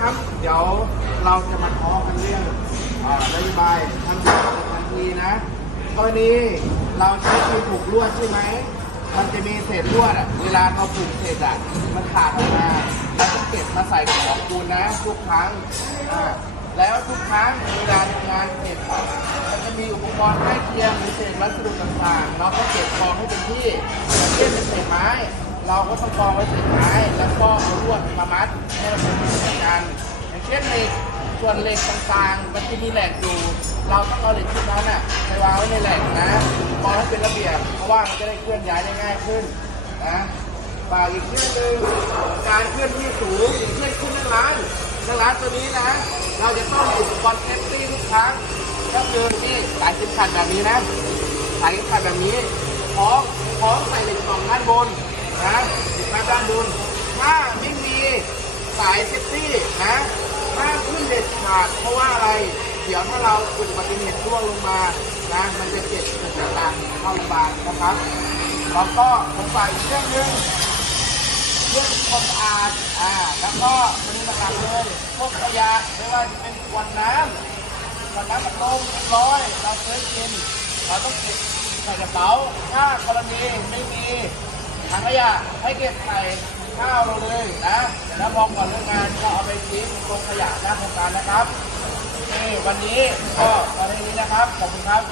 ครับ เดี๋ยวเราจะมาทอกันเรื่องอ่อนโยบายทันทีทันทีนะกรณีเราใช้ที่ถูกลวดใช่ไหม มันจะมีเศษลวดอะ เวลาเราปลูกเสร็จอะ มันขาดออกมาเราต้องเก็บมาใส่ในของปูนนะ ทุกครั้ง แล้วทุกครั้งเวลาทำงานเสร็จมันจะมีอุปกรณ์ใกล้เคียงหรือเศษวัสดุต่างๆ เราก็เก็บกองให้เป็นที่เช่นเป็นเศษไม้ เราก็ต้องกองไว้เศษไม้ แล้วก็เอาลวดมามัดให้มันเป็น กัน อย่างเช่นเหล็กส่วนเหล็กต่างๆ มันจะมีแหลกอยู่ เราต้องเอาเหล็กชุดนั้นอะไปวางไว้ในแหลกนะกองให้เป็นระเบียบ เพราะว่ามันจะได้เคลื่อนย้ายได้ง่ายขึ้นนะฝากอีกเรื่องหนึ่งการเคลื่อนที่สูงอย่างเช่นขึ้นนั่งร้านนั่งร้านตัวนี้นะ เราจะต้องมีอุปกรณ์เซฟตี้ทุกครั้งก็คือนี่สายเข็มขัดแบบนี้นะสายเข็มขัดแบบนี้คล้องคล้องใส่เหล็กกล่องด้านบนนะติดมาด้านบน สายเซฟตี้นะห้ามขึ้นเด็ดขาดเพราะว่าอะไร เดี๋ยวถ้าเราเกิดอุบัติเหตุร่วงลงมานะมันจะเจ็บเกิดจากการเข้าโรงพยาบาลนะครับแล้วก็ผมฝากอีกเรื่องหนึงเรื่องความสะอาดอ่าแล้วก็ประเด็นหลักๆเลยพวกขยะไม่ว่าจะเป็นขวดน้ำขวดน้ำอัดลมร้อย เราเคยกิน เราต้องเก็บใส่กระเป๋าถ้ากรณีไม่มีถังขยะให้เก็บใส่ข้าวเราเลยนะ เดี๋ยวแล้วพอก่อนเลิกงานก็เอาไปทิ้งตรงขยะหน้าโครงการนะครับนี่วันนี้ก็ตอนนี้นะครับ ขอบคุณครับ